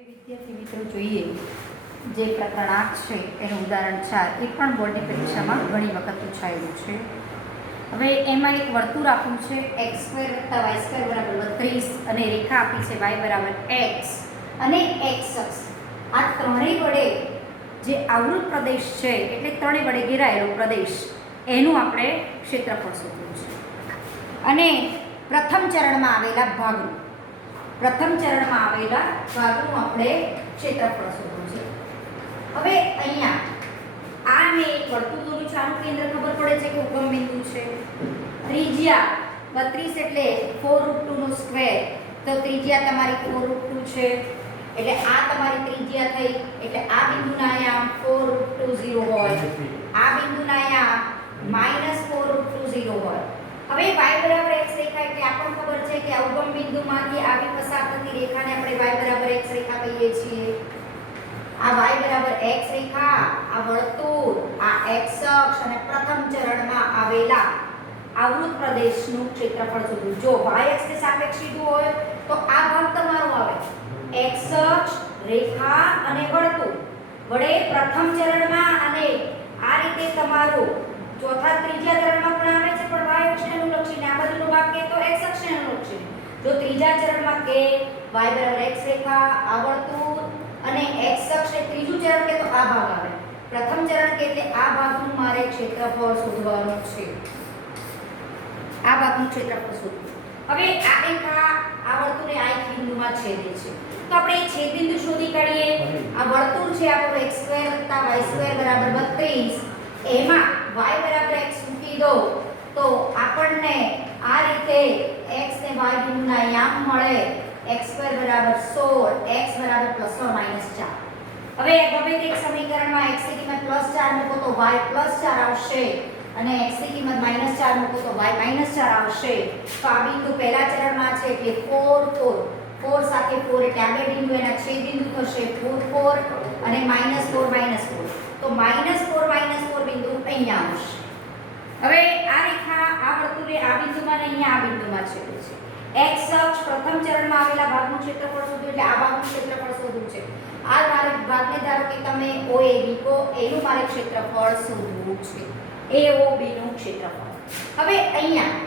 હવે વિદ્યાર્થી મિત્રો જોઈએ જે પ્રકરણ 8 છે એનું ઉદાહરણ 4 એ પણ બોર્ડની પરીક્ષામાં ઘણી વખત પૂછાયેલું છે. હવે એમાં એક વર્તુળ આપ્યું છે x² + y² = 32 અને રેખા આપી છે y = x અને x અક્ષ. આ ત્રણેય વડે જે આવૃત પ્રદેશ છે એટલે ત્રણેય વડે ઘેરાયેલો પ્રદેશ એનું આપણે ક્ષેત્રફળ શોધવું છે. અને પ્રથમ ચરણમાં આવેલા ભાગનું આપણે ક્ષેત્રફળ શોધવું છે. હવે અહીંયા આ મેં એક વર્તુળ દોર્યું છે, આનું કેન્દ્ર ખબર પડે છે કે ઉગમ બિંદુ છે. ત્રિજ્યા 32 એટલે 4√2 નો સ્ક્વેર, તો ત્રિજ્યા તમારી 4√2 છે એટલે આ તમારી ત્રિજ્યા થઈ. એટલે આ બિંદુના અહીંયા 4√2 0 હોય, આ બિંદુના અહીંયા -4√2 0 હોય. હવે y બરાબર x રેખા એટલે આપણને ખબર છે કે આ ઉગમ બિંદુમાંથી આવી પસાર થતી રેખાને આપણે y બરાબર x રેખા કહીએ છીએ. આ y બરાબર x રેખા, આ વર્તુળ, આ x અક્ષ અને પ્રથમ ચરણમાં આવેલા આવૃત પ્રદેશનું ક્ષેત્રફળ શોધવું. જો y અક્ષને સાપેક્ષ લીધું હોય તો આ ભાગ તમારો આવે. x અક્ષ, રેખા અને વર્તુળ વડે પ્રથમ ચરણમાં અને આ રીતે તમારું ચોથા ત્રીજા ચરણમાં પણ આવે છે પણ y અક્ષને અનુલક્ષીને આ બાજુનો ભાગ કે તો x અક્ષને અનુલક્ષીને. જો ત્રીજા ચરણમાં કે y બરાબર x રેખા, આ વર્તુળ અને x અક્ષ એ ત્રીજું ચરણ કે તો આ ભાગ આવે. પ્રથમ ચરણ કે એટલે આ ભાગનું મારે ક્ષેત્રફળ શોધવાનું છે. આ ભાગનું ક્ષેત્રફળ શોધવું. હવે આ રેખા આ વર્તુળને આ એક બિંદુમાં છેદે છે તો આપણે એ છેદ બિંદુ શોધી કાઢીએ. આ વર્તુળ છે આપણો x² + y² = 32. એમાં y બરાબર x મૂકી દો તો આપણને આ રીતે x ને y બિંદુના યામ મળે. x² = 16, x બરાબર ±4. હવે ગમે તે સમીકરણમાં x ની કિંમત +4 મૂકો તો y +4 આવશે અને x ની કિંમત -4 મૂકો તો y -4 આવશે. તો આ બિંદુ પહેલા ચરણમાં છે એટલે 4 4 સાથે 4 એટલે આ બે બિંદુ એના છેદ બિંદુ થશે 4 4 અને -4 -4. તો -4 બિંદુ અહીંયા આવશે. હવે આ રેખા આ વર્તુળે આ બિંદુમાં અને અહીંયા આ બિંદુમાં છેદે છે. x અક્ષ પ્રથમ ચરણમાં આવેલા ભાગનું ક્ષેત્રફળ શોધવું એટલે આ ભાગનું ક્ષેત્રફળ શોધવું છે. આ ભાગને ધારો કે તમે OAB કો, એનું મારે ક્ષેત્રફળ શોધવું છે. AOB નું ક્ષેત્રફળ. હવે અહીંયા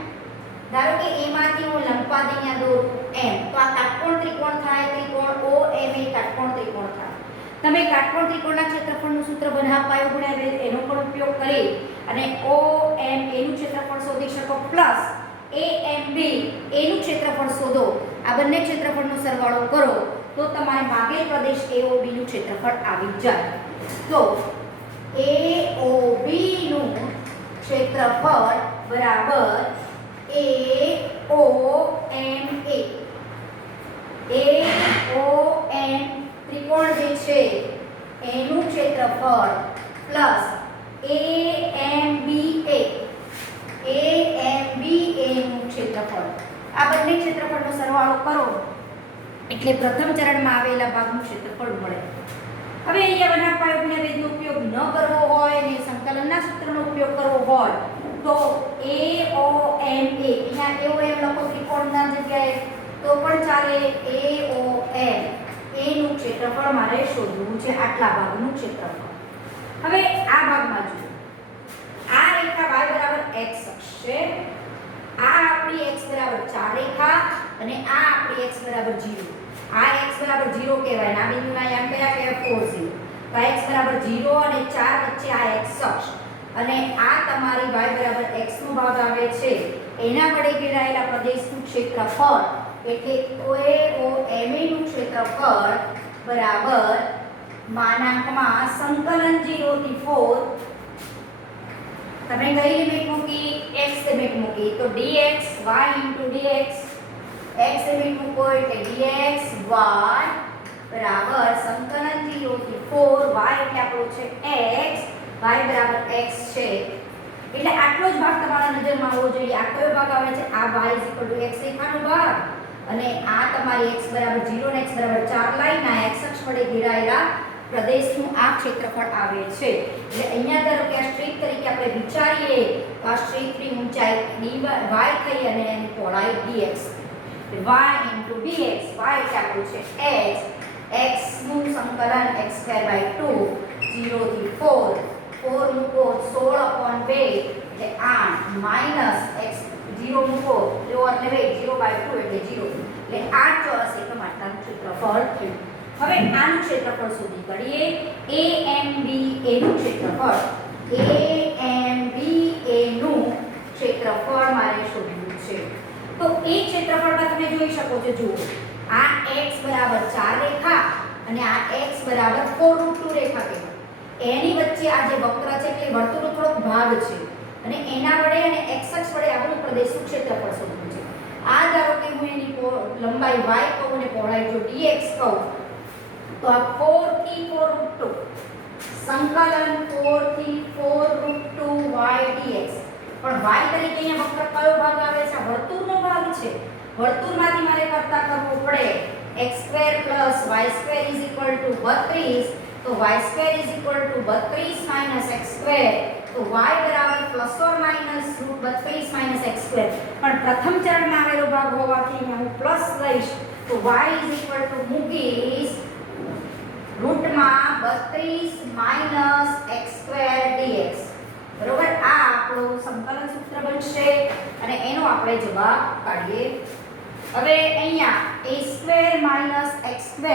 ધારો કે A માંથી હું લંબપાદ અહીંયા દોરું M, તો આ કાટકોણ ત્રિકોણ થાય. ત્રિકોણ OMA કાટકોણ ત્રિકોણ થાય. તમે કાટકોણ ત્રિકોણના ક્ષેત્રફળનું સૂત્ર બનાવવા ગુણ્યા એનો પણ ઉપયોગ કરી અને OMA નું ક્ષેત્રફળ શોધી શકો પ્લસ AMB એનું ક્ષેત્રફળ શોધો. આ બંને ક્ષેત્રફળનો સરવાળો કરો તો તમારે માગેલ પ્રદેશ AOB નું ક્ષેત્રફળ આવી જાય. તો AOB નું ક્ષેત્રફળ બરાબર AOM ત્રિકોણ જે છે એનું ક્ષેત્રફળ પ્લસ AMBA નું ક્ષેત્રફળ. આ બંને ક્ષેત્રફળનો સરવાળો કરો એટલે પ્રથમ ચરણમાં આવેલા ભાગનું ક્ષેત્રફળ મળે. હવે અહીંયા બનાવવા ગુણ્યાવેદનો ઉપયોગ ન કરવો હોય અને સંકલનના સૂત્રનો ઉપયોગ કરવો હોય તો AOMA અહીંયા AOM લખો ત્રિકોણના જગ્યાએ તો પણ ચાલે. AOM નું ક્ષેત્રફળ મારે શોધવું છે, આટલા ભાગનું ક્ષેત્રફળ. હવે આ ભાગમાં જુઓ, આ રેખા y બરાબર x અક્ષ છે, આ આપણી x બરાબર 4 રેખા અને આ આપણી x બરાબર 0. આ x બરાબર 0 કહેવાય. આ બિંદુના યામ કયા કહેવાય 4 0. તો x બરાબર 0 અને 4 વચ્ચે આ x અક્ષ અને આ તમારી y બરાબર x નો ભાગ આવે છે. એના વડે ઘેરાયેલા પ્રદેશનું ક્ષેત્રફળ એટલે AOMA નું ક્ષેત્રફળ બરાબર માનાંકમાં સંકલન 0 થી 4 તમે કઈ લિમિટ મૂકી? x લિમિટ મૂકી તો dx y dx. x limit મૂકો એટલે dx y બરાબર સંકલન 0 થી 4 y એટલે આપણો છે x, y બરાબર x છે એટલે આટલો જ ભાગ તમારા નજરમાં આવવો જોઈએ. આ કયો ભાગ આવે છે? આ y x રેખાનો ભાગ અને આ તમારી x બરાબર 0 અને x બરાબર 4 લાઈનના x અક્ષ વડે ઘેરાયેલા પ્રદેશનું આ ક્ષેત્રફળ આવે છે. એટલે અહીંયા ધારો કે આ સ્ટ્રીપ તરીકે આપણે વિચારીએ તો આ સ્ટ્રીપની ઊંચાઈ dy થઈ અને એની પહોળાઈ dx. y dx, y એટલે આપણું છે x x નું સંકલન x²/2 0 થી 4 4 મૂકો 16/2 એટલે 8 માઈનસ x 0 મૂકો લોઅર ને વેટ 0/2 એટલે 0 એટલે 8 ચોરસ એકમ આટલાનું ક્ષેત્રફળ થયું. હવે આનું ક્ષેત્રફળ શોધી કાઢીએ. AMBA નું ક્ષેત્રફળ AMBA નું ક્ષેત્રફળ મારે શોધવું છે. તો એ ક્ષેત્રફળમાં તમે જોઈ શકો છો, જુઓ આ x બરાબર 4 રેખા અને આ x બરાબર 4√2 રેખા કહેવાય. એની વચ્ચે આ જે વક્ર છે એટલે વર્તુળનો થોડોક ભાગ છે અને એના વડે અને x અક્ષ વડે આપણું પ્રદેશનું ક્ષેત્રફળ શોધવું છે. આ ધારો કે હું એની લંબાઈ y કહું અને પહોળાઈ જો dx કહું તો આ 4 થી 4√2 સંકલન 4 થી 4√2 y dx. પણ y તરીકે અહીંયા વક્ર કયો ભાગ આવે છે? વર્તુળનો ભાગ છે. વર્તુળમાંથી મારે કરતા કરવું પડે x² + y² = 32. તો y² = 32 - x². તો y બરાબર ±√32 - x². પણ પ્રથમ ચરણમાં આવેલો ભાગ હોવાથી અહીંયા હું પ્લસ લઈશ તો y = મૂકીશ રૂટમાં 32 - x² dx. બરોબર, આ આપણું સંકલન સૂત્ર બનશે અને એનો આપણે જવાબ કાઢીએ. હવે અહીંયા a² - x²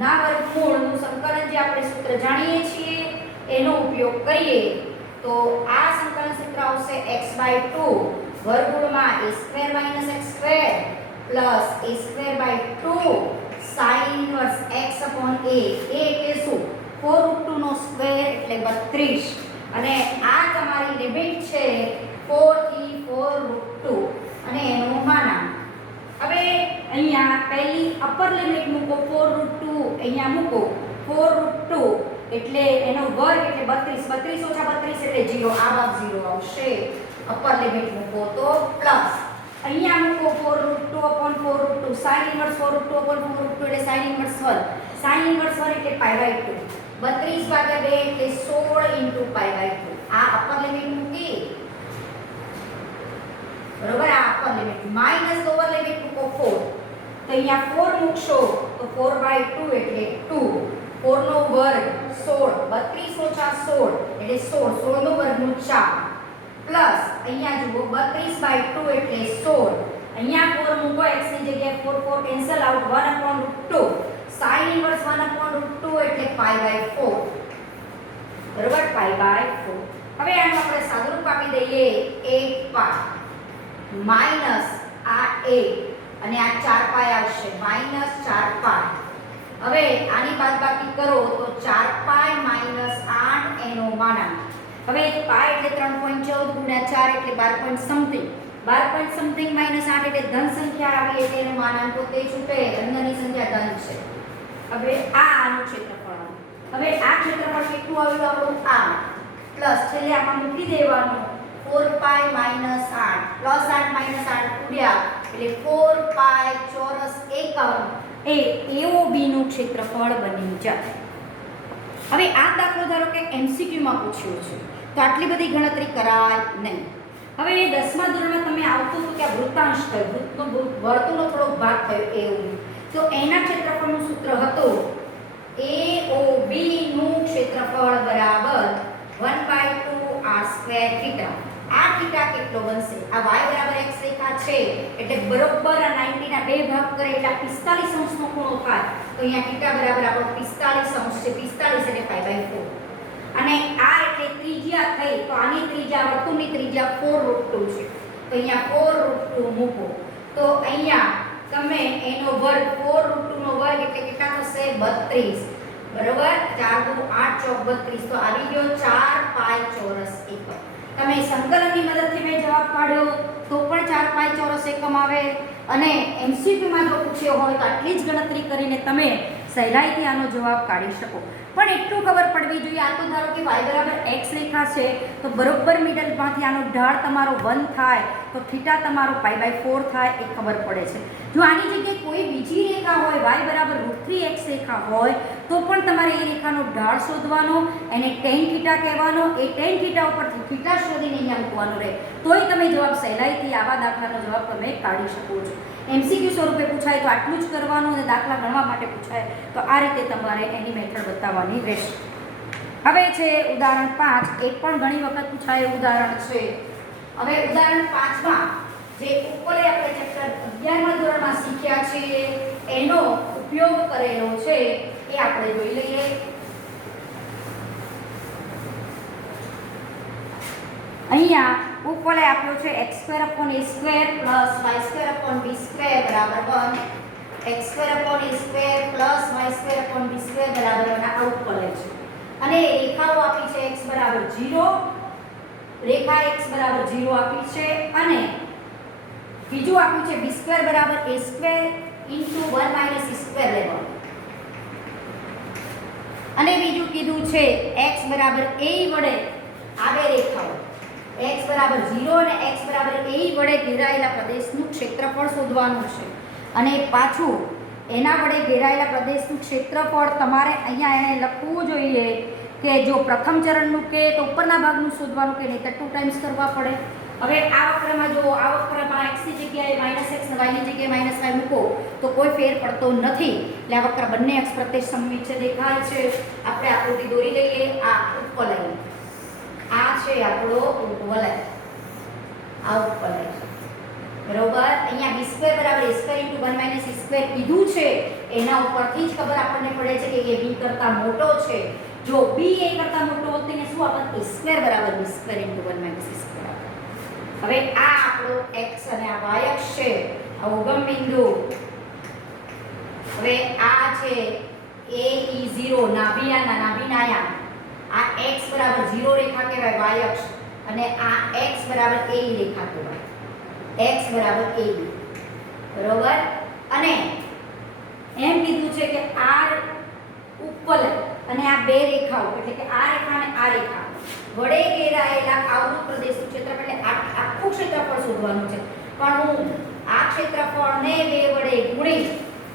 ના વર્ગમૂળનું સંકલન જે આપણે સૂત્ર જાણીએ છીએ એનો ઉપયોગ કરીએ તો આ સંકલન સૂત્ર આવશે x/2 વર્ગમૂળમાં a² - x² a² / 2 sin inverse x/a. a એટલે શું? 4√2 નો સ્ક્વેર એટલે 32 અને આ તમારી લિમિટ છે 4 થી 4√2 અને એનું માનાંક. હવે અહીંયા પહેલી અપર લિમિટ મૂકો 4√2, અહીંયા મૂકો 4√2 એટલે એનો વર્ગ એટલે 32 32 - 32 એટલે 0. આ ભાગ 0 આવશે. અપર લિમિટ મૂકો તો પ્લસ અહીંયા મૂકો 4√2/4√2 sin inverse 4√2/4√2 એટલે sin inverse 1. sin inverse 1 એટલે π/2. 32/2 એટલે 16 × π/2. આ અપર લિમિટ મૂકી બરોબર. આ upper limit minus lower limit મૂકો 4. તો અહીંયા 4 મૂકશો તો 4/2 એટલે 2. 4 નો વર્ગ 16. 32 - 16 એટલે 16. 16 નો વર્ગમૂળ 4 પ્લસ અહીંયા જુઓ 32/2 એટલે 16. અહીંયા 4 મૂકો x ની જગ્યાએ 4 4 કેન્સલ આઉટ 1/√2 sin inverse 1/√2 એટલે π/4. બરોબર, π/4. હવે આનું આપણે સાદુરૂપ આપી દઈએ 8π માઈનસ આ 8 અને આ 4π આવશે -4π. હવે આની બાદબાકી કરો તો 4π - 8 એનો માનાંક. હવે π એટલે 3.14 × 4 એટલે 12 સમથિંગ. 12 સમથિંગ - 8 એટલે ધન સંખ્યા આવી એટલે એનો માનાંક પોતે છૂટે. અંદરની સંખ્યા ધન છે. હવે આ આનું ક્ષેત્રફળ. હવે આ ક્ષેત્રફળ કેટલું આવ્યું આપણું? 8 પ્લસ છેલ્લે આમાં મૂકી દેવાનું 4π - 8 પ્લસ 8 - 8 ઉડ્યા એટલે 4π ચોરસ એકમ એ AOB નું ક્ષેત્રફળ બની જાય. હવે આ દાખલો ધારો કે MCQ માં પૂછ્યો છે તો આટલી બધી ગણતરી કરાય નહીં. હવે 10મા ધોરણમાં તમે આવતું હતું કે આ વૃત્તાંશ થયો, વર્તુળનો થોડો ભાગ થયો એવું, તો એના ક્ષેત્રફળનું સૂત્ર હતું AOB નું ક્ષેત્રફળ બરાબર 1/2 r²θ. આ θ કેટલો બનશે? આ y બરાબર x રેખા છે એટલે બરોબર આ 90 ના બે ભાગ કરે એટલે 45 અંશનો ખૂણો થાય. તો અહીંયા θ બરાબર આપણો 45 અંશ છે. 45 એટલે π/4 અને આ એટલે ત્રિજ્યા થઈ તો આની ત્રિજ્યા વર્તુળની ત્રિજ્યા 4√2 છે. તો અહીંયા 4√2 મૂકો તો અહીંયા તમે એનો વર્ગ 4√2 નો વર્ગ એટલે કેટલા થશે? 32. બરોબર, 4 × 8 = 32. તો આવી ગયો 4π ચોરસ એકમ. તમે સંકલનની મદદથી મેં જવાબ કાઢ્યો તો પણ 4π ચોરસ એકમ આવે અને MCQ માં જો પૂછ્યો હોય તો આટલી જ ગણતરી કરીને તમે સહેલાઈથી આનો જવાબ કાઢી શકો. પણ એટલું ખબર પડવી જોઈએ, આ તો ધારો કે y બરાબર x રેખા છે તો બરોબર મિડલમાંથી આનો ઢાળ તમારો 1 થાય તો θ તમારો π/4 થાય એ ખબર પડે છે. જો આની જગ્યાએ કોઈ બીજી રેખા હોય y બરાબર √3x રેખા હોય તો પણ તમારે એ રેખાનો ઢાળ શોધવાનો, એને tan θ કહેવાનો, એ tan θ ઉપરથી θ શોધીને અહીંયા મૂકવાનો રહે તોય તમે જવાબ સહેલાઈથી આવા દાખલાનો જવાબ તમે કાઢી શકો છો. MCQ સ્વરૂપે પૂછાય તો આટલું જ કરવાનું, અને દાખલા ગણવા માટે પૂછાય તો આ રીતે તમારે એની મેથડ બતાવવાની રહેશે. હવે છે ઉદાહરણ 5. એક પણ ઘણી વખત પૂછાયેલું ઉદાહરણ છે. હવે ઉદાહરણ 5માં જે ઉપરે આપણે ચેપ્ટર 11મા ધોરણમાં શીખ્યા છે એનો ઉપયોગ કરેલો છે એ આપણે જોઈ લઈએ. અહીંયા ઉપરે આપ્યો છે x² + a² + y² / b² = 1, x² + a² + y² / b² = 1 આ ઉપર છે. અને રેખાઓ આપી છે x = 0, રેખા x = 0 આપી છે, અને બીજું આપ્યું છે b² = a² * 1 - e² લેવલ, અને બીજું કીધું છે x = a વડે આ બે રેખાઓ x = 0 અને x = a વડે ઘેરાયેલા પ્રદેશનું ક્ષેત્રફળ શોધવાનું છે. અને પાછું એના વડે ઘેરાયેલા પ્રદેશનું ક્ષેત્રફળ તમારે અહીંયા એને લખવું જોઈએ કે જો પ્રથમ ચરણનું કે તો ઉપરના ભાગનું શોધવાનું કે નહીં તો 2 ટાઈમ્સ કરવા પડે. હવે આ વક્રમાં જો આ વક્રમાં x ની જગ્યાએ -x અને y ની જગ્યાએ -y મૂકો તો કોઈ ફેર પડતો નથી. એટલે આ વક્ર બંને અક્ષ પ્રત્યે સમમિત છે, દેખાય છે. આપણે આકૃતિ દોરી લઈએ. આ ઉપવલય, આ છે આપણો ઉપવલય, આ ઉપવલય છે, બરોબર. અહીંયા b² = a² * 1 - e² કીધું છે, એના ઉપરથી જ ખબર આપણને પડે છે કે એ b કરતા મોટો છે. જો b a કરતા મોટો હોત તો એને શું આપત? a² = b² * 1 - e². હવે આ આપણો x અને આ y અક્ષ છે, આ ઉગમ બિંદુ. હવે આ છે AE0 નાભિનાયા, આ x = 0 રેખા કહેવાય y અક્ષ, અને આ x = AE રેખા કહેવાય, x = AE, બરોબર. અને એમ કીધું છે કે આ ઉપવલય અને આ બે રેખાઓ એટલે કે આ રેખા અને આ રેખા વડે ઘેરાયેલા આવૃત પ્રદેશનું ક્ષેત્રફળ, એટલે આખું ક્ષેત્રફળ શોધવાનું છે. પણ હું આ ક્ષેત્રફળને 2 વડે ગુણી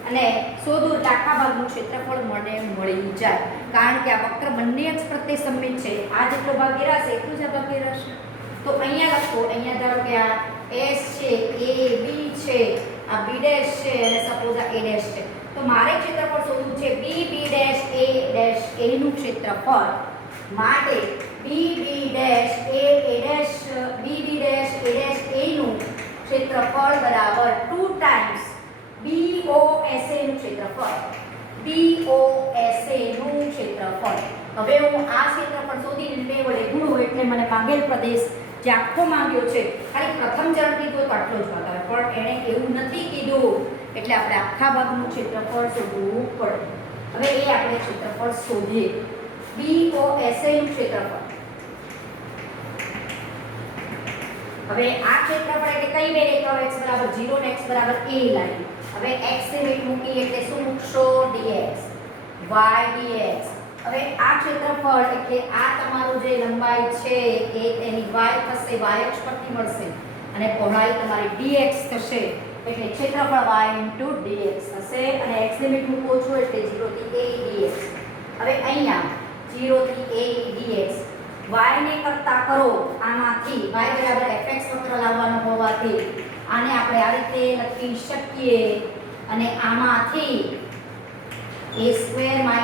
અને શોધું એટલે આખા ભાગનું ક્ષેત્રફળ મને મળી જાય, કારણ કે આ વક્ર બંને અક્ષ પ્રત્યે સમમિત છે. આ જેટલો ભાગ ઘેરાશે એટલું જ આ ભાગ ઘેરાશે. તો અહીંયા લખો, અહીંયા ધારો કે આ S છે, A B છે, આ B' છે, અને સપોઝ આ A' છે. તો મારે ક્ષેત્રફળ શોધવું છે B B' A' નું ક્ષેત્રફળ. માટે B B' A B B' A' નું ક્ષેત્રફળ બરાબર 2 ટાઈમ્સ BOSA નું ક્ષેત્રફળ, BOSA નું ક્ષેત્રફળ. હવે હું આ ક્ષેત્રફળ શોધીને 2 વડે ગુણું એટલે મને માંગેલ પ્રદેશ જે આખો માંગ્યો છે, ખાલી પ્રથમ ચરણ કીધું તો આટલો જ બતાવે, પણ એણે એવું નથી કીધું, એટલે આપણે આખા ભાગનું ક્ષેત્રફળ શોધવું પડે. હવે એ આપણે ક્ષેત્રફળ શોધીએ. BOSA નું ક્ષેત્રફળ. હવે આ ક્ષેત્રફળ એટલે કઈ બે રેખાઓ x = 0 અને x = a લાઈન. હવે x લિમિટ મૂકી એટલે શું મૂકશો? dx y dx. હવે આ ક્ષેત્રફળ એટલે આ તમારું જે લંબાઈ છે એ તેની y થશે, y અક્ષ પરથી મળશે, અને પહોળાઈ તમારી dx થશે, એટલે ક્ષેત્રફળ y * dx થશે. અને x લિમિટ મૂકો છો એટલે 0 થી a dx. હવે અહીંયા 0 થી a dx y ને કરતા કરો આમાંથી, y = fx વક્ર લાવવાનો હોવાથી આને આપણે આ રીતે લખી શકીએ, અને આમાંથી a² - x² / a²,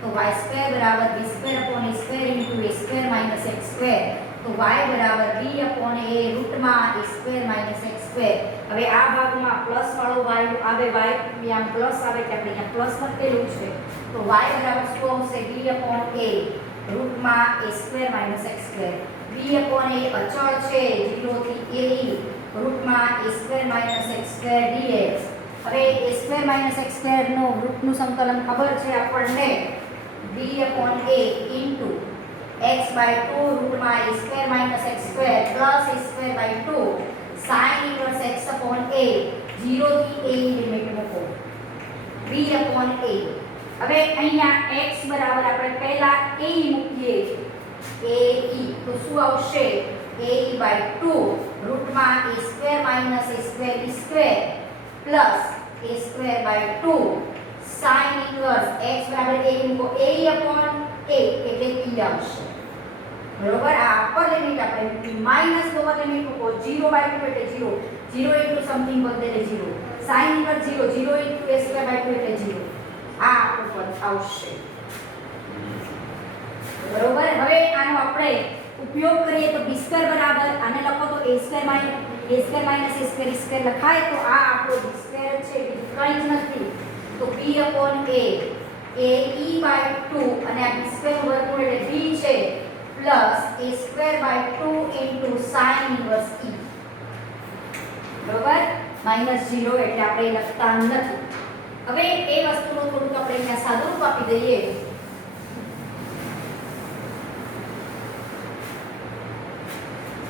તો y² = b² / a² * x², તો y = b/a √a² - x². હવે આ ભાગમાં પ્લસ વાળો y આવે, y આમ પ્લસ આવે એટલે આપણે અહીંયા પ્લસ લખેલું છે, તો y બરાબર શું આવશે? b/a √a² - x². b/a અચળ છે, 0 થી a √a² - x² dx. હવે a² - x² નો રૂટનું સંકલન ખબર છે આપણને, b/a * x/2 √a² - x² a²/2 sin inverse x/a. 0 થી a લિમિટ મૂકો, b/a. હવે અહીંયા x બરાબર આપણે પહેલા a મૂકીએ, a તો શું આવશે? a/2 √a² - a²e² a²/2 sin inverse x બરાબર a મૂકો, a/a એટલે e આવશે, બરોબર. આ અપર લિમિટ આપણે મૂકી, માઈનસ લોઅર લિમિટ મૂકો, 0/2 એટલે 0, 0 ઇન્ટુ સમથિંગ બદલે 0 sin inverse 0 0 into a square by 2 એટલે 0 આ આપણું પદ આવશે બરોબર હવે આનો આપણે ઉપયોગ કરીએ તો b સ્ક્વેર બરાબર આને લખો તો a square minus a square square લખાય તો આ આપણો b સ્ક્વેર છે બીજું કંઈ જ નથી તો b upon a e by 2 અને આ b સ્ક્વેર વર્ગમૂળ એટલે b છે plus a square by 2 into sin inverse e બરોબર -0 એટલે આપણે લખતા નથી હવે એ વસ્તુનું થોડુંક આપણે અહીંયા સાદુરૂપ આપી દઈએ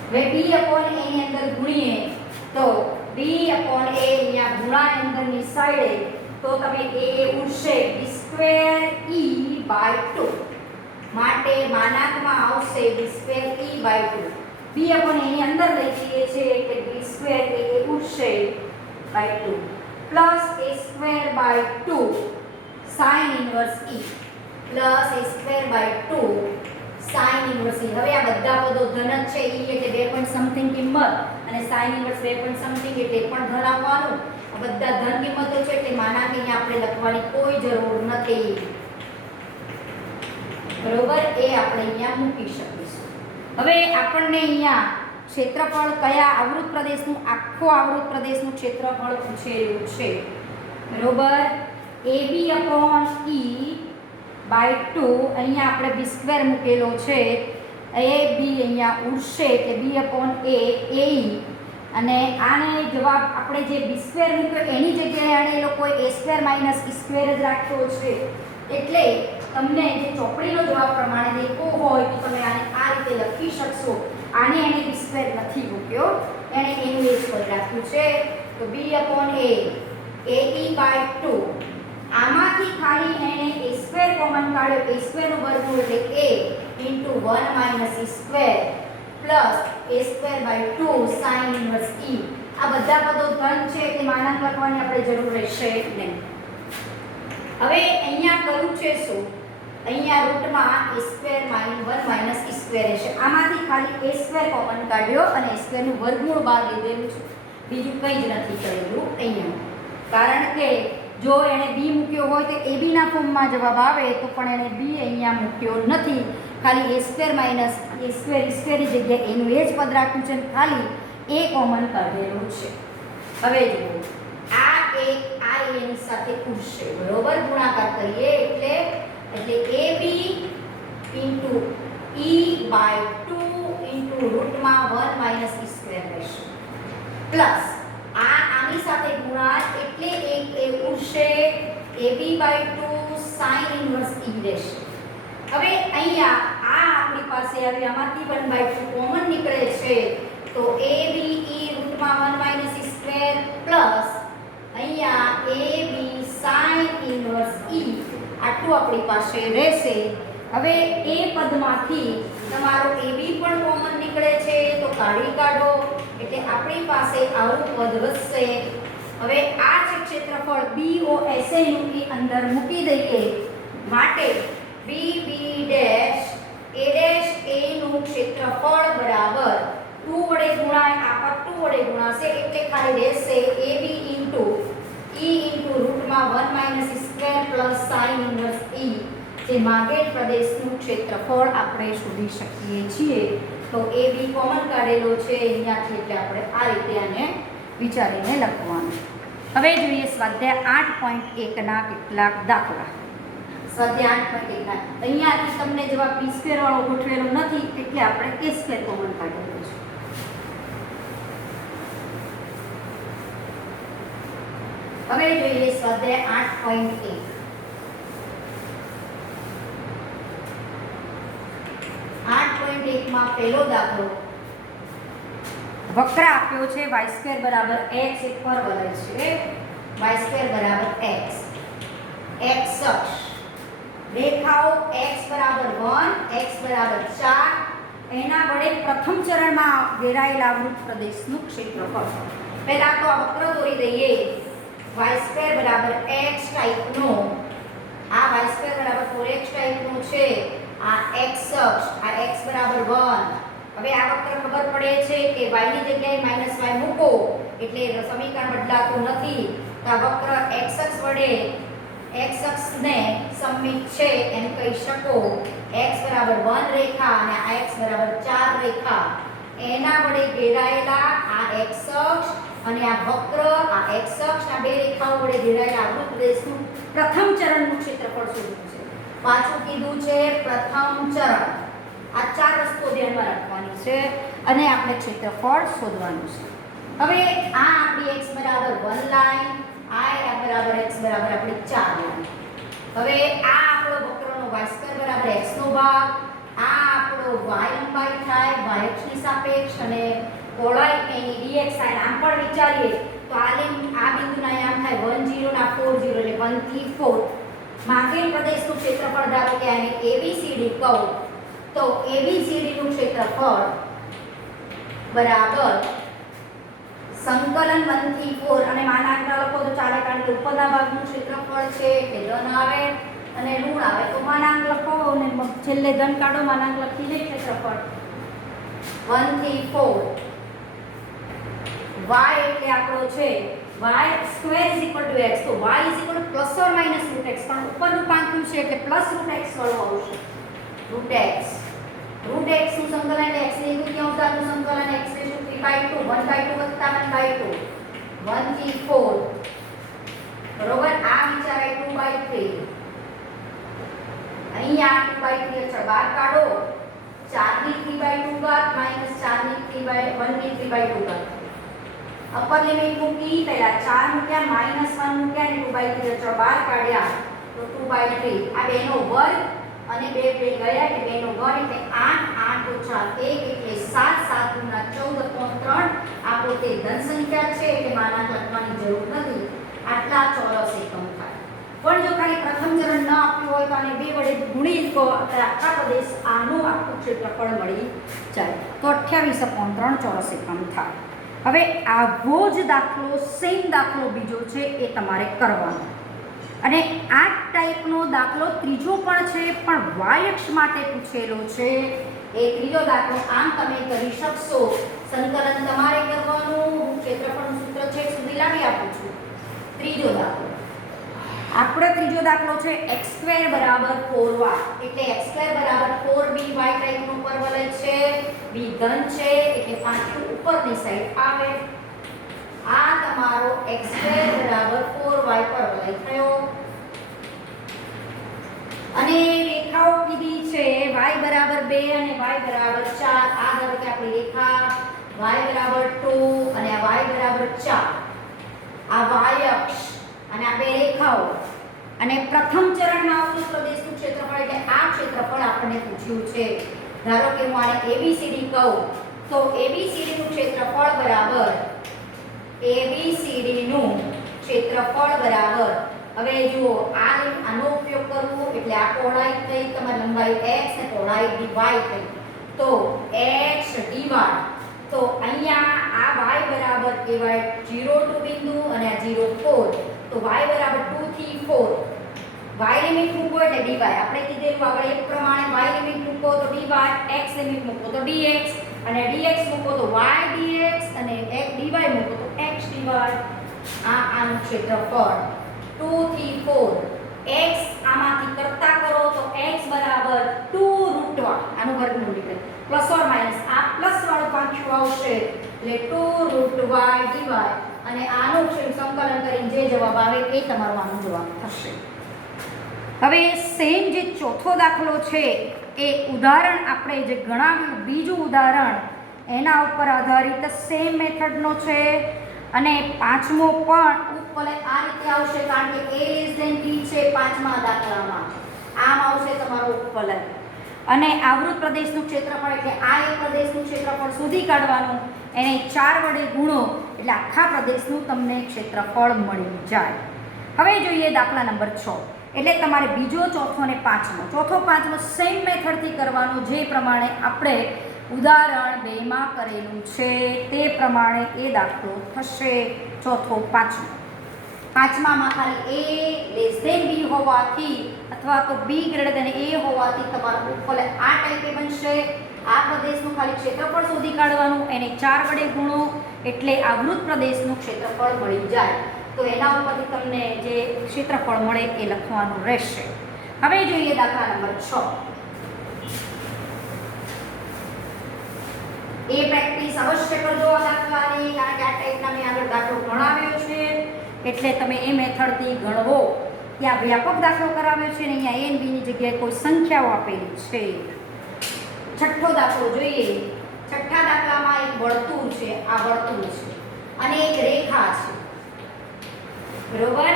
હવે b અપોન a ની અંદર ગુણીએ તો b અપોન a અહીંયા ગુણાની અંદરની સાઈડે તો તમે a ઉડશે b સ્ક્વેર e બાય 2 માટે માનાંકમાં આવશે b square e by 2 b upon a ની અંદર લઈ જઈએ છીએ એટલે b સ્ક્વેર a ઉડશે by 2 plus a square by 2 sin inverse e plus a square by 2 sin inverse e હવે આ બધા પદો ધન જ છે e એટલે 2 પોઈન્ટ સમથિંગ કિંમત અને sin ઇન્વર્સ 2 પોઈન્ટ સમથિંગ એટલે પણ ધન આવવાનું આ બધા ધન કિંમતો છે એટલે માનાંક અહીંયા આપણે લખવાની કોઈ જરૂર નથી બરોબર એ આપણે અહીંયા મૂકી શકીશું હવે આપણને અહીંયા ક્ષેત્રફળ કયા આવૃત પ્રદેશનું આખો આવૃત પ્રદેશનું ક્ષેત્રફળ પૂછેલું છે બરોબર ab અપોન e બાય 2 અહીંયા આપણે b સ્ક્વેર મૂકેલો છે a b અહીંયા ઉડશે કે b અપોન a e અને આને જવાબ આપણે જે b સ્ક્વેર મૂક્યો એની જગ્યાએ આને એ લોકોએ a square minus e square જ રાખ્યો છે એટલે તમને જે ચોપડીનો જવાબ પ્રમાણે દેખો હોય તો તમે આને આ રીતે લખી શકશો આને એને b સ્ક્વેર નથી મૂક્યો એને એનું એ જ કરી રાખ્યું છે તો b upon a e by 2 આમાંથી ખાલી એને a સ્ક્વેર કોમન કાઢ્યો a સ્ક્વેર નું વર્ગમૂળ એટલે a into 1 minus e square plus a square by 2 sin inverse e આ બધા પદો ધન છે એટલે માનાંક લખવાની આપણે જરૂર રહેશે નહીં હવે અહીંયા કરું છે શું અહીંયા રૂટમાં a square minus 1 minus e square હશે આમાંથી ખાલી a સ્ક્વેર કોમન કાઢ્યો અને a સ્ક્વેર નું વર્ગમૂળ બહાર લીધેલું છે બીજું કંઈ જ નથી કરેલું અહીંયા કારણ કે જો એને b મૂક્યો હોય તો ab ના ફોર્મમાં જવાબ આવે તો પણ એને b અહીંયા મૂક્યો નથી ખાલી a square minus a square e સ્ક્વેરની જગ્યાએ એનું એ જ પદ રાખ્યું છે ખાલી a કોમન કાઢેલું છે હવે જુઓ આ એક આ એની સાથે ઉડશે બરોબર ગુણાકાર કરીએ એટલે ab into e by 2 into રૂટમાં 1 માઈનસ e સ્ક્વેર રહેશે પ્લસ આની સાથે ગુણાકાર એટલે એક એ ઉડશે ab by 2 sin inverse e રહેશે હવે અહીંયા આ આપણી પાસે આવી આમાંથી 1/2 કોમન નીકળે છે તો ab e રૂટમાં 1 minus e square plus અહીંયા ab sin ઇન્વર્સ e આટલું આપણી પાસે રહેશે હવે એ પદમાંથી તમારો ab પણ કોમન નીકળે છે તો કાઢી કાઢો એટલે આપણી પાસે આવું પદ વધશે હવે આ છે ક્ષેત્રફળ BOSA નું એ અંદર મૂકી દઈએ માટે BB ડેશ A નું ક્ષેત્રફળ બરાબર 2 વડે ગુણાય આ પદ 2 વડે ગુણાશે એટલે ખાલી રહેશે AB ઇન્ટુ E ઇન્ટુ રૂટમાં 1 minus e square plus sin inverse e જે માંગેલ પ્રદેશનું ક્ષેત્રફળ આપણે શોધી શકીએ છીએ તો AB કોમન કાઢેલો છે અહીંયાથી એટલે આપણે આ રીતે આને વિચારીને લખવાનું હવે જોઈએ સ્વાધ્યાય 8.1 ના કેટલાક દાખલા સ્વાધ્યાય 8.1 ના અહીંયાથી તમને જવાબ b સ્ક્વેર વાળો ગોઠવેલો નથી એટલે આપણે a સ્ક્વેર કોમન કાઢેલો છે હવે જોઈએ સ્વાધ્યાય 8.1 8.1 માં પહેલો દાખલો વક્ર આપ્યો છે y² બરાબર x એક પર વલય છે y² બરાબર x x અક્ષ રેખાઓ x બરાબર 1 x બરાબર 4 એના વડે પ્રથમ ચરણમાં ઘેરાયેલા આવૃત પ્રદેશનું ક્ષેત્રફળ પહેલા તો આ વક્ર દોરી દઈએ y² બરાબર x ટાઈપનો આ y² બરાબર 4x ટાઈપનો છે આ x અક્ષ આ x બરાબર 1 હવે આ વક્ર ખબર પડે છે કે y ની જગ્યાએ -y મૂકો એટલે સમીકરણ બદલાતું નથી. તો આ વક્ર x અક્ષ વડે x અક્ષને સમમિત છે એમ કહી શકો. x બરાબર 1 રેખા અને આ x બરાબર 4 રેખા એના વડે ઘેરાયેલા આ x અક્ષ અને આ વક્ર આ x અક્ષના બે રેખાઓ વડે ઘેરાયેલા આવૃત પ્રદેશનું પ્રથમ ચરણનું ક્ષેત્રફળ શોધવું છે. પાછું કીધું છે પ્રથમ ચરણ. આ ચાર વસ્તુઓ ધ્યાનમાં રાખવાની છે અને આપણે ક્ષેત્રફળ શોધવાનું છે. હવે આ આપણી x બરાબર 1 લાઈન, આ બરાબર x બરાબર આપણી 4 લાઈન. હવે આ આપણો વક્રનો y² બરાબર x નો ભાગ, આ આપણો y લંબાઈ થાય y અક્ષની સાપેક્ષ અને પહોળાઈ એની dx થાય. આમ પણ વિચારીએ તો આ બિંદુના આમ થાય 1 0 ના 4 0 એટલે 1 થી 4. માંગેલ પ્રદેશનું ક્ષેત્રફળ ધારો કે આને ABCD કહો તો ABCD નું ક્ષેત્રફળ બરાબર સંકલન 1 થી 4 અને માનાંકના લખો તો ચાલે કારણ કે ઉપરના ભાગનું ક્ષેત્રફળ છે એટલે ધન આવે અને ઋણ આવે તો માનાંક લખો અને છેલ્લે ધન કાઢો, માનાંક લખી દે ક્ષેત્રફળ 1 થી 4. y એટલે આપણો છે y² = x તો y = ± √x પણ ઉપરનું પાંખું છે એટલે +√x વાળું આવશે. √x નું સંકલન એટલે x ની તૃતીયાંશ ધાતુનું સંકલન x^3/2 1/2 + 1/2 1 થી 4 બરોબર. આ વિચારાય 2/3. અહીંયા 2/3 અચળ બહાર કાઢો 4 ની 3/2 ઘાત -4 ની 1 ની 3/2 ઘાત. અપર લિમિટ મૂકી પહેલા 4 મૂક્યા -1 મૂક્યા અને 2/3 અચળ બહાર કાઢ્યા તો 2/3. આ બેનો વર્ગ અને 2 ગયા એટલે બેનો વર્ગ એટલે 8 8 - 1 એટલે 7 7 ગુણ્યા 14.3. આ પોતે ધન સંખ્યા છે એટલે માનાંક લખવાની જરૂર નથી. આટલા ચોરસ એકમ થાય. પણ જો ખાલી પ્રથમ ચરણ ન આપ્યું હોય તો આને 2 વડે ગુણી તો આખા પ્રદેશ આનું આખું ક્ષેત્રફળ મળી જાય તો 28.3 ચોરસ એકમ થાય. હવે આવો જ દાખલો સેમ દાખલો બીજો છે એ તમારે કરવાનો અને આ ટાઈપનો દાખલો ત્રીજો પણ છે પણ y અક્ષ માટે પૂછેલો છે. એ ત્રીજો દાખલો આમ તમે કરી શકશો. સંકલન તમારે કરવાનું, ક્ષેત્રફળનું સૂત્ર છે સુધી લાવી આપું છું. ત્રીજો દાખલો આપણો ત્રીજો દાખલો છે x² બરાબર 4y એટલે x² બરાબર 4b y ટાઈપનો પરવલય છે. b ધન છે એટલે પાંખું ઉપરની સાઈડ આવે. આ તમારો x² બરાબર 4y પરવલય થયો અને રેખાઓ કીધી છે y બરાબર 2 અને y બરાબર 4. આ ધારો કે આપણી રેખા y બરાબર 2 અને આ y બરાબર 4. આ y અક્ષ અને આ બે રેખાઓ અને પ્રથમ ચરણમાં આવતું પ્રદેશનું ક્ષેત્રફળ એટલે આ ક્ષેત્રફળ આપણને પૂછ્યું છે. ધારો કે હું આને ABCD કહું તો ABCD નું ક્ષેત્રફળ બરાબર હવે જુઓ આનો ઉપયોગ કરવો એટલે આ પહોળાઈ થઈ તમારી લંબાઈ x અને પહોળાઈ dy થઈ તો x dy તો અહીંયા આ y બરાબર કહેવાય 0 2 બિંદુ અને આ 0 4 તો y બરાબર 2 થી 4 y લિમિટ મૂકો એટલે dy આપણે કીધેલું આગળ એક પ્રમાણે y લિમિટ મૂકો તો dy, x લિમિટ મૂકો તો dx અને dx મૂકો તો y dx અને dy મૂકો તો x dy. આનું ક્ષેત્રફળ 2 થી 4 x આમાંથી કરતા કરો તો x બરાબર 2√y આનું વર્ગમૂળ નીકળે પ્લસ ઓર માઈનસ આ પ્લસ વાળું પાંખું આવશે એટલે 2√y dy અને આનું સંકલન કરીને જે જવાબ આવે એ તમારો આનો જવાબ થશે. હવે સેમ જે ચોથો દાખલો છે એ ઉદાહરણ આપણે જે ગણાવ્યું બીજું ઉદાહરણ એના ઉપર આધારિત સેમ મેથડનો છે અને પાંચમો પણ ઉપલે આ રીતે આવશે કારણ કે a b છે પાંચમા દાખલામાં. આમ આવશે તમારો ઉપવલય અને આવૃત પ્રદેશનું ક્ષેત્રફળ એટલે આ એક પ્રદેશનું ક્ષેત્રફળ શોધી કાઢવાનું એને 4 વડે ગુણો એટલે આખા પ્રદેશનું તમને ક્ષેત્રફળ મળી જાય. હવે જોઈએ દાખલા નંબર 6 એટલે તમારે બીજો ચોથો અને પાંચમો. ચોથો પાંચમો સેમ મેથડથી કરવાનો જે પ્રમાણે આપણે ઉદાહરણ 2 માં કરેલું છે તે પ્રમાણે એ દાખલો થશે. ચોથો પાંચમો પાંચમામાં ખાલી a b હોવાથી અથવા તો બી ગ્રેટર દેન એ હોવાથી તમારું ઉત્પલ આ ટાઈપે બનશે. આ પ્રદેશનું ખાલી ક્ષેત્રફળ શોધી કાઢવાનું, એને 4 વડે ગુણો એટલે આવૃત પ્રદેશનું ક્ષેત્રફળ મળી જાય. તો એના ઉપરથી તમને જે ક્ષેત્રફળ મળે એ લખવાનું રહેશે. હવે જોઈએ દાખલા નંબર 6. એ પ્રેક્ટિસ અવશ્ય કરજો આ દાખલાની, કારણ કે આ ટાઈપના મેં આગળ દાખલો ગણાવ્યો છે એટલે તમે એ મેથડથી ગણવો. ત્યાં વ્યાપક દાખલો કરાવ્યો છે ને અહીંયા એ બી ની જગ્યાએ કોઈ સંખ્યાઓ આપેલી છે. છઠ્ઠો દાખલો જોઈએ. છઠ્ઠા દાખલામાં એક વર્તુળ છે, આ વર્તુળ છે અને એક રેખા છે, બરોબર,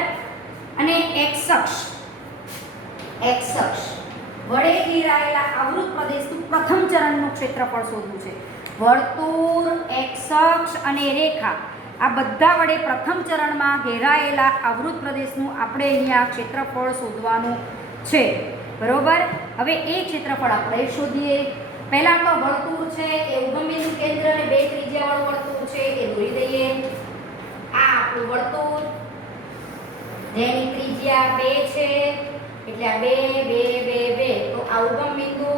અને એક્સ અક્ષ વડે ઘેરાયેલા આવૃત પ્રદેશનું પ્રથમ ચરણનું ક્ષેત્રફળ શોધવું છે. વર્તુળ, એક્સ અક્ષ અને રેખા આ બધા વડે પ્રથમ ચરણમાં ઘેરાયેલા આવૃત પ્રદેશનું આપણે અહીંયા ક્ષેત્રફળ શોધવાનું છે, બરોબર. હવે એ ક્ષેત્રફળ આપણે શોધીએ. પહેલા તો વર્તુળ છે એ ઉગમ બિંદુ કેન્દ્ર અને 2 ત્રિજ્યાવાળું વર્તુળ છે એ દોરી દઈએ. આ આપણું વર્તુળ જેની ત્રિજ્યા 2 છે એટલે આ 2 2 2 2. તો આ ઉગમ બિંદુ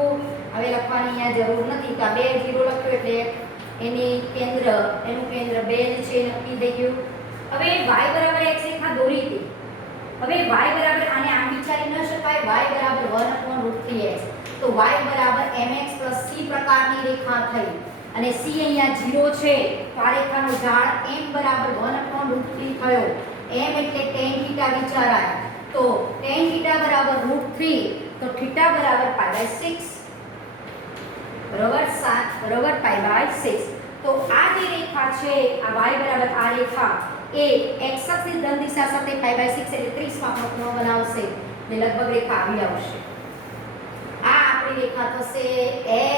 હવે લખવાની અહીંયા જરૂર નથી, તો આ 2 0 લખ્યું એટલે એનું કેન્દ્ર 2 જ છે, નક્કી થઈ ગયું. હવે y બરાબર x રેખા દોરી હતી. હવે y બરાબર આને આમ વિચારી ન શકાય, y બરાબર 1/√3x. તો y બરાબર mx c પ્રકારની રેખા થઈ અને c અહીંયા 0 છે, તો આ રેખાનો ઢાળ m બરાબર 1/√3 થયો. m એટલે tan θ વિચારાય. તો tan θ બરાબર √3, તો θ બરાબર π/6, બરોબર, 7 બરોબર π/6. તો આ જે રેખા છે આ y બરાબર આ રેખા એ x અક્ષની ધન દિશા સાથે π/6 એટલે 30 માં આપણો ખૂણો બનાવશે ને લગભગ રેખા આવી આવશે. આ આપણી રેખા થશે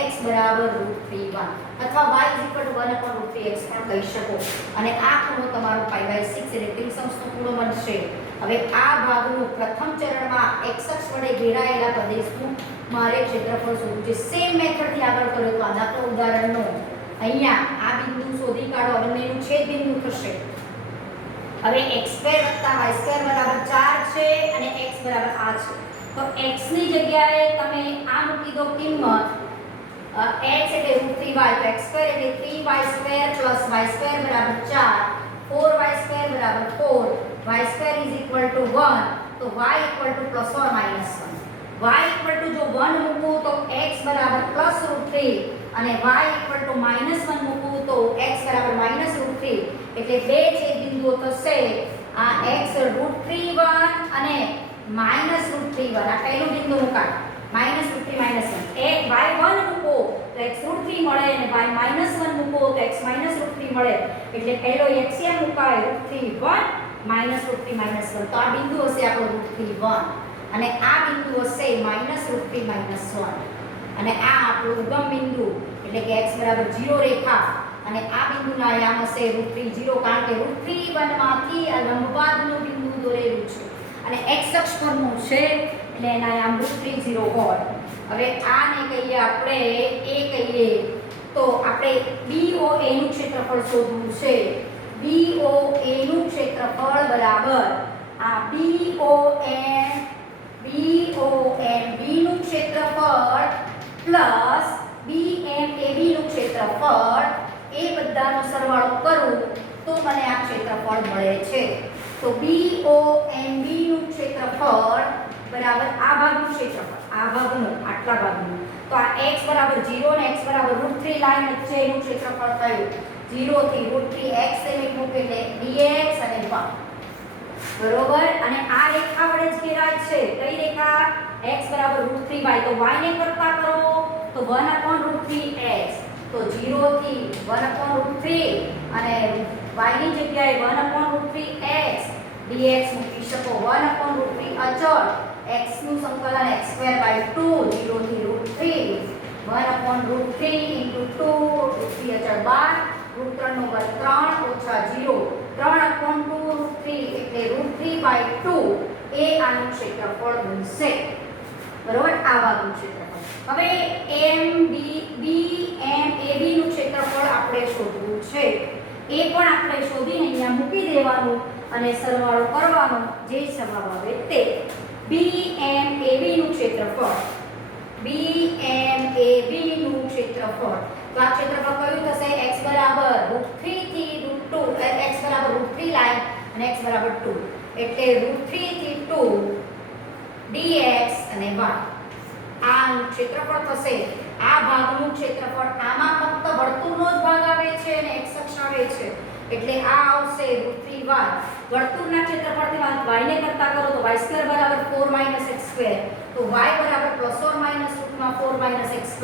x બરાબર √3 અથવા y 1/√3x પણ કહી શકો. અને આ ખૂણો તમારો π/6 એટલે 30 અંશનો ખૂણો બનશે. હવે આ ભાગનું પ્રથમ ચરણમાં x અક્ષ વડે ઘેરાયેલા પ્રદેશનું મારે ક્ષેત્રફળ શોધવું છે. સેમ મેથડથી આગળ કર્યો તો આ દાખલો ઉદાહરણનો અહીંયા આ બિંદુ શોધી કાઢો, બંનેનું છેદ બિંદુ થશે. હવે x² + y² બરાબર 4 છે અને x બરાબર આ છે. તો x ની જગ્યાએ તમે આ મૂકી દો કિંમત, x એટલે √3y, તો x² એટલે 3y² + y² બરાબર 4, 4y² બરાબર 4, y² = 1, તો y = +or -1. y જો 1 મૂકું તો x બરાબર +√3 અને y -1 મૂકું તો x બરાબર -√3 એટલે બે છેદ બિંદુઓ થશે. આ x √3 અને -√3. આ પહેલું બિંદુ મુકાય -√3 -1. એ y1 મૂકો તો x √3 મળે અને y -1 મૂકો તો x -√3 મળે. એટલે પહેલો x મુકાય √3 1 -√3 -1. તો આ બિંદુ હશે આપણો √3 1 અને આ બિંદુ હશે -√3 -1 અને આ આપણું ઉગમ બિંદુ એટલે કે x બરાબર 0 રેખા અને આ બિંદુના યામ હશે √3 0, કારણ કે √3 1 માંથી આ લંબપાદનું બિંદુ દોરેલું છે અને x અક્ષ પરનું છે એટલે એના યામ √3 0 હોય. હવે આને કહીએ આપણે a કહીએ તો આપણે BOA નું ક્ષેત્રફળ શોધવું છે. BOA નું ક્ષેત્રફળ બરાબર આ BON B નું ક્ષેત્રફળ પ્લસ BMAB નું ક્ષેત્રફળ, એ બધાનો સરવાળો કરું તો મને આ ક્ષેત્રફળ મળે છે. તો BONB નું ક્ષેત્રફળ બરાબર આ ભાગનું ક્ષેત્રફળ, આ ભાગનું, આટલા ભાગનું, તો આ x બરાબર 0 અને x બરાબર √3 લાઈન વચ્ચે એનું ક્ષેત્રફળ થયું 0 થી √3 x લિમિટ મૂકે એટલે dx અને 1, બરોબર. અને આ રેખા વડે જ ઘેરાય છે. કઈ રેખા? x બરાબર √3y. તો y ને કરતા કરો તો 1/√3x, તો 0 થી 1/√3 અને y ની જગ્યાએ 1/√3x dx મૂકી શકો. 1/√3 અચળ, x નું સંકલન x²/2, 0 થી √3 1/√3 * 2, √3 અચળ 12, √3 નો વર્ગ 3 ઓછા 0, 3/2 √3 એટલે √3/2 એ આનું ક્ષેત્રફળ બનશે, બરોબર. આ ભાગનું ક્ષેત્રફળ. હવે BMAB નું ક્ષેત્રફળ આપણે શોધવું છે. એ પણ આપણે શોધીને અહીંયા મૂકી દેવાનું અને સરવાળો કરવાનો, જે જવાબ આવે તે. BMAB નું ક્ષેત્રફળ, BMAB નું ક્ષેત્રફળ. તો આ ક્ષેત્રફળ કયું થશે? x બરાબર √3 થી √2, x બરાબર √3 લાઈન અને x બરાબર 2, એટલે √3 થી 2 dx અને y. આ ક્ષેત્રફળ થશે. આ ભાગનું ક્ષેત્રફળ, આમાં ફક્ત વર્તુળનો જ ભાગ આવે છે અને x અક્ષ આવે છે, એટલે આ આવશે √3y. વર્તુળના ક્ષેત્રફળથી y ને કરતા કરો તો y² બરાબર 4 - x², તો y બરાબર ±√4 - x².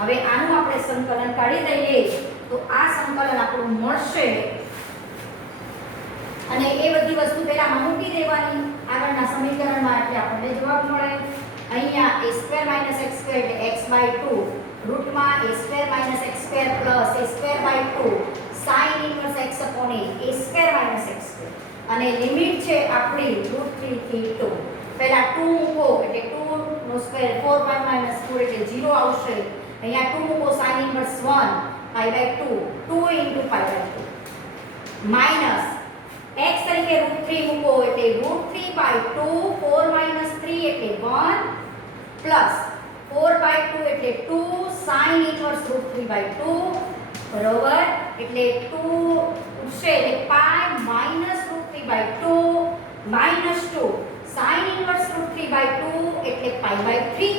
હવે આનું આપણે સંકલન કાઢી દઈએ તો આ સંકલન આપણું મળશે અને એ બધી વસ્તુ પહેલા મૂકી દેવાની આગળના સમીકરણમાં, એટલે આપણને જવાબ મળે. અહીંયા a² - x² એટલે x/2 રૂટમાં a² - x² + a²/2 sin inverse x upon a, a² - x², અને લિમિટ છે આપણી √3 થી 2. પહેલા 2 મૂકો એટલે 2 નો સ્ક્વેર 4 - 4 એટલે 0 આવશે. અહીંયા 2 મૂકો sin inverse 1 pi/2 2 * pi/2 minus x તરીકે √3 મૂકો એટલે √3/2 4 - 3 એટલે 1 પ્લસ 4/2 એટલે 2 sin ઇન્વર્સ √3/2 બરોબર, એટલે 2 ઉડશે એટલે pi minus √3/2 minus 2 sin inverse √3/2 એટલે pi/3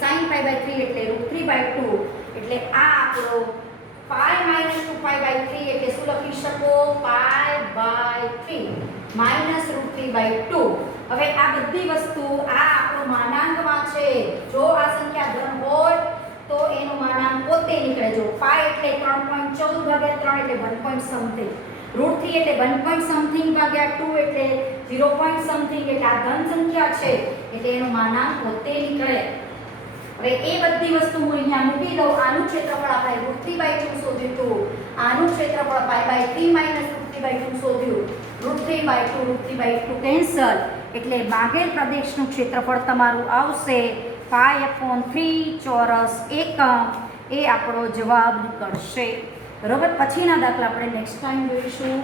sin pi/3 એટલે √3/2, એટલે આ આપણો pi - 2 pi/3 એટલે શું લખી શકો? pi/3 minus √3/2. હવે આ બધી વસ્તુ આ આપણો માનાંકમાં છે. જો આ સંખ્યા ધન હોય તો એનો માનાંક પોતે નીકળે. જો pi એટલે 3.14 / 3 એટલે 1 something, √3 એટલે 1 something / 2 એટલે 0 something, એટલે આ ધન સંખ્યા છે એટલે એનો માનાંક પોતે નીકળે. હવે એ બધી વસ્તુ હું અહીંયા મૂકી દઉં. આનું ક્ષેત્રફળ આપણે √3/2 શોધ્યું હતું, આનું ક્ષેત્રફળ pi/3 - √3/2 શોધ્યું. √3/2 કેન્સલ, એટલે બાગેલ પ્રદેશનું ક્ષેત્રફળ તમારું આવશે pi/3 ચોરસ એકમ. એ આપણો જવાબ નીકળશે. બરોબર, પછીના દાખલા આપણે નેક્સ્ટ ટાઈમ જોઈશું.